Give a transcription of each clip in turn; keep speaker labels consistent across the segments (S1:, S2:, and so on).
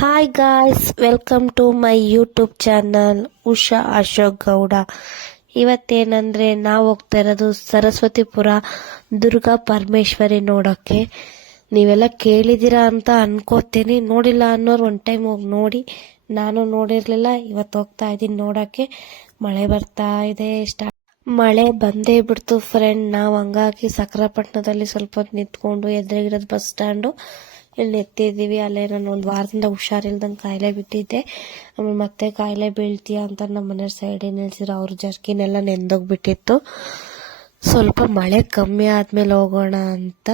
S1: Hi guys welcome to my YouTube channel Usha Ashok Gowda ಇವತ್ತೇನಂದ್ರೆ ನಾವು ಹೋಗ್ತಾ ಇರೋದು ಸರಸ್ವತಿಪುರ ದುರ್ಗಾ ಪರಮೇಶ್ವರಿ ನೋಡೋಕ್ಕೆ. ನೀವೆಲ್ಲ ಕೇಳಿದ್ದೀರಾ ಅಂತ ಅನ್ಕೋತೀನಿ. ನೋಡಿಲ್ಲ ಅನ್ನೋರು ಒನ್ ಟೈಮ್ ಹೋಗಿ ನೋಡಿ. ನಾನು ನೋಡಿರಲಿಲ್ಲ, ಇವತ್ತು ಹೋಗ್ತಾ ಇದ್ದೀನಿ ನೋಡೋಕ್ಕೆ. ಮಳೆ ಬರ್ತಾ ಇದೆ ಸ್ಟಾರ್ಟ್ ಮಳೆ ಬಂದೇ ಬಿಡ್ತು ಫ್ರೆಂಡ್ ನಾವು ಹಂಗಾಗಿ ಸಕ್ರಪಟ್ಟಣದಲ್ಲಿ ಸ್ವಲ್ಪ ಹೊತ್ತು ನಿಂತ್ಕೊಂಡು ಎದುರಿಗಿರೋದು ಬಸ್ ಸ್ಟ್ಯಾಂಡು ಇಲ್ಲಿ ಎತ್ತಿದ್ದೀವಿ. ಅಲ್ಲೇ ನಾನು ಒಂದು ವಾರದಿಂದ ಹುಷಾರಿಲ್ದಂಗೆ ಕಾಯಿಲೆ ಬಿಟ್ಟಿದ್ದೆ. ಆಮೇಲೆ ಮತ್ತೆ ಕಾಯಿಲೆ ಬೀಳ್ತೀಯ ಅಂತ ನಮ್ಮ ಮನೆಯವ್ರ ಸೈಡೇ ನಿಲ್ಸಿರೋ ಅವ್ರ ಜರ್ಕಿನೆಲ್ಲ ನೆಂದೋಗ್ಬಿಟ್ಟಿತ್ತು. ಸ್ವಲ್ಪ ಮಳೆ ಕಮ್ಮಿ ಆದ್ಮೇಲೆ ಹೋಗೋಣ ಅಂತ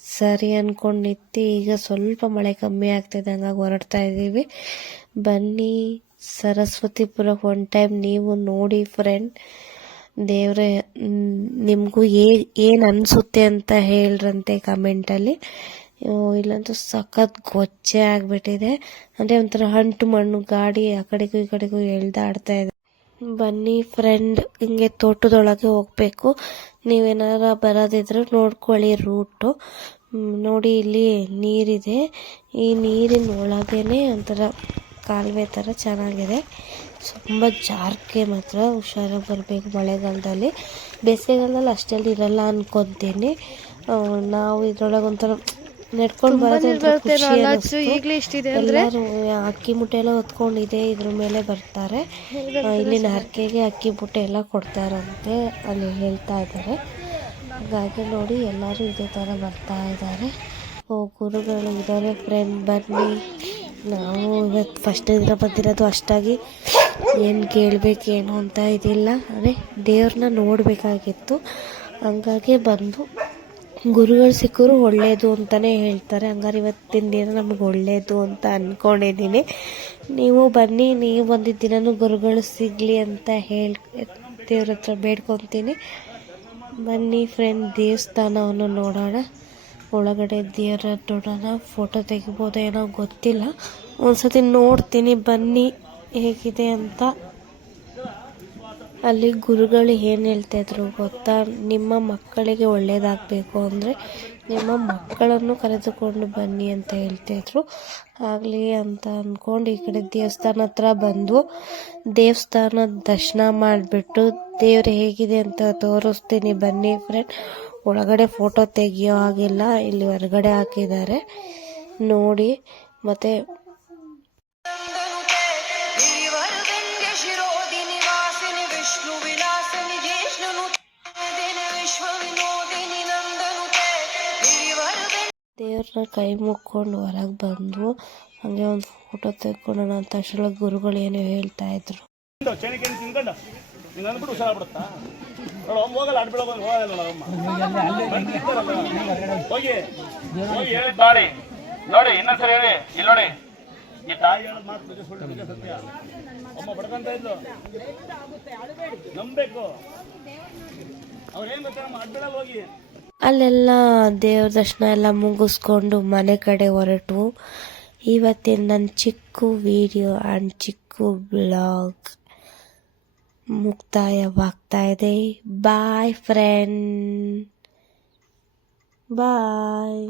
S1: ಸರಿ ಅಂದ್ಕೊಂಡಿತ್ತು ಈಗ ಸ್ವಲ್ಪ ಮಳೆ ಕಮ್ಮಿ ಆಗ್ತಿದೆ, ಹಂಗಾಗಿ ಹೊರಡ್ತಾ ಇದ್ದೀವಿ. ಬನ್ನಿ ಸರಸ್ವತಿಪುರಕ್ಕೆ ಒನ್ ಟೈಮ್ ನೀವು ನೋಡಿ ಫ್ರೆಂಡ್ ದೇವ್ರೆ ನಿಮಗೂ ಏನು ಅನಿಸುತ್ತೆ ಅಂತ ಹೇಳ್ರಂತೆ ಕಮೆಂಟಲ್ಲಿ ಇಲ್ಲಂತೂ ಸಖತ್ ಗೊಚ್ಚೆ ಆಗ್ಬಿಟ್ಟಿದೆ. ಅಂದ್ರೆ ಒಂಥರ ಅಂಟು ಮಣ್ಣು, ಗಾಡಿ ಆ ಕಡೆಗೂ ಈ ಕಡೆಗೂ ಎಳ್ದಾಡ್ತಾ ಇದೆ. ಬನ್ನಿ ಫ್ರೆಂಡ್ ಹಿಂಗೆ ತೋಟದೊಳಗೆ ಹೋಗ್ಬೇಕು. ನೀವೇನಾರ ಬರೋದಿದ್ರೆ ನೋಡ್ಕೊಳ್ಳಿ ರೂಟು ನೋಡಿ ಇಲ್ಲಿ ನೀರಿದೆ. ಈ ನೀರಿನ ಒಳಗೇನೆ ಒಂಥರ ಕಾಲುವೆ ಥರ ಚೆನ್ನಾಗಿದೆ. ತುಂಬ ಜಾರ್ಕೆ ಮಾತ್ರ ಹುಷಾರಾಗಿ ಬರಬೇಕು ಮಳೆಗಾಲದಲ್ಲಿ. ಬೇಸಿಗೆಗಾಲದಲ್ಲಿ ಅಷ್ಟೆಲ್ಲ ಇರಲ್ಲ ಅನ್ಕೊತೀನಿ. ನಾವು ಇದರೊಳಗೆ ಒಂಥರ ನೆಡ್ಕೊಂಡು ಬರೋದು
S2: ಈಗಲೇ ಇಷ್ಟಿದೆ
S1: ಎಲ್ಲರೂ ಅಕ್ಕಿ ಮುಟ್ಟೆ ಎಲ್ಲ ಹೊತ್ಕೊಂಡಿದೆ ಇದ್ರ ಮೇಲೆ ಬರ್ತಾರೆ. ಇಲ್ಲಿನ ಹರಕೆಗೆ ಅಕ್ಕಿ ಮುಟ್ಟೆ ಎಲ್ಲ ಕೊಡ್ತಾರಂತೆ ಅಲ್ಲಿ ಹೇಳ್ತಾ ಇದ್ದಾರೆ. ಹಾಗಾಗಿ ನೋಡಿ ಎಲ್ಲರೂ ಇದೇ ಥರ ಬರ್ತಾ ಇದ್ದಾರೆ. ಓ ಗುರುಗಳು ಇದ್ದಾರೆ ಫ್ರೆಂಡ್ ಬನ್ನಿ. ನಾವು ಇವತ್ತು ಫಸ್ಟ್ ದಿನ ಬಂದಿರೋದು ಅಷ್ಟಾಗಿ ಏನು ಕೇಳಬೇಕೇನು ಅಂತ ಇದಿಲ್ಲ. ಅದೇ ದೇವ್ರನ್ನ ನೋಡಬೇಕಾಗಿತ್ತು. ಹಂಗಾಗಿ ಬಂದು ಗುರುಗಳು ಸಿಕ್ಕರು ಒಳ್ಳೆಯದು ಅಂತಲೇ ಹೇಳ್ತಾರೆ. ಹಂಗಾರೆ ಇವತ್ತಿನ ದಿನ ನಮಗೆ ಒಳ್ಳೆಯದು ಅಂತ ಅಂದ್ಕೊಂಡಿದ್ದೀನಿ ನೀವು ಬನ್ನಿ, ನೀವು ಒಂದು ದಿನವೂ ಗುರುಗಳು ಸಿಗಲಿ ಅಂತ ಹೇಳಿ, ದೇವ್ರ ಹತ್ರ ಬೇಡ್ಕೊತೀನಿ. ಬನ್ನಿ ಫ್ರೆಂಡ್ ದೇವಸ್ಥಾನವನ್ನು ನೋಡೋಣ. ಒಳಗಡೆ ದೇವರ ನೋಡೋಣ. ಫೋಟೋ ತೆಗಿಬೋದೇನೋ ಗೊತ್ತಿಲ್ಲ ಗೊತ್ತಿಲ್ಲ. ಒಂದ್ಸತಿ ನೋಡ್ತೀನಿ. ಬನ್ನಿ, ಹೇಗಿದೆ ಅಂತ. ಅಲ್ಲಿ ಗುರುಗಳು ಏನು ಹೇಳ್ತಾಯಿದ್ರು ಗೊತ್ತಾ? ನಿಮ್ಮ ಮಕ್ಕಳಿಗೆ ಒಳ್ಳೆಯದಾಗಬೇಕು ಅಂದರೆ ನಿಮ್ಮ ಮಕ್ಕಳನ್ನು ಕರೆದುಕೊಂಡು ಬನ್ನಿ ಅಂತ ಹೇಳ್ತಾಯಿದ್ರು ಆಗಲಿ ಅಂತ ಅಂದ್ಕೊಂಡು ಈ ಕಡೆ ದೇವಸ್ಥಾನ ಹತ್ರ ಬಂದು ದೇವಸ್ಥಾನ ದರ್ಶನ ಮಾಡಿಬಿಟ್ಟು ದೇವ್ರು ಹೇಗಿದೆ ಅಂತ ತೋರಿಸ್ತೀನಿ ಬನ್ನಿ ಫ್ರೆಂಡ್ ಒಳಗಡೆ ಫೋಟೋ ತೆಗಿಯೋ ಹಾಗಿಲ್ಲ, ಇಲ್ಲಿ ಹೊರಗಡೆ ಹಾಕಿದ್ದಾರೆ. ನೋಡಿ, ಮತ್ತು ದೇವ್ರನ್ನ ಕೈ ಮುಕ್ಕೊಂಡು ಹೊರಗೆ ಬಂದು ಹಂಗೆ ಒಂದು ಫೋಟೋ ತೆಕ್ಕೊಳ್ಳೋಣ ಅಂತ ಅಷ್ಟರೊಳಗೆ ಗುರುಗಳು ಏನೋ ಹೇಳ್ತಾ ಇದ್ರು.
S3: ನೋಡು ಇನ್ನೊಂದ್ಸರಿ ಹೇಳಿ ಇಲ್ಲಿ ನೋಡಿ. ಈ ತಾಯಿ ಮಾತು ಸತ್ಯ. ಅಮ್ಮ ಇದ್ಲು. ನಂಬೇಕು ಅವ್ರೇನ್ ಗೊತ್ತಾರಮ್ಮ ಅಡ್ಬಿಡಲ್ಲ ಹೋಗಿ.
S1: ಅಲ್ಲೆಲ್ಲ ದೇವ್ರ ದರ್ಶನ ಎಲ್ಲ ಮುಗಿಸ್ಕೊಂಡು ಮನೆ ಕಡೆ ಹೊರಟು. ಇವತ್ತಿನ ನನ್ನ ಚಿಕ್ಕ ವಿಡಿಯೋ ಆ್ಯಂಡ್ ಚಿಕ್ಕ ಬ್ಲಾಗ್ ಮುಕ್ತಾಯವಾಗ್ತಾ ಇದೆ. Bye friend bye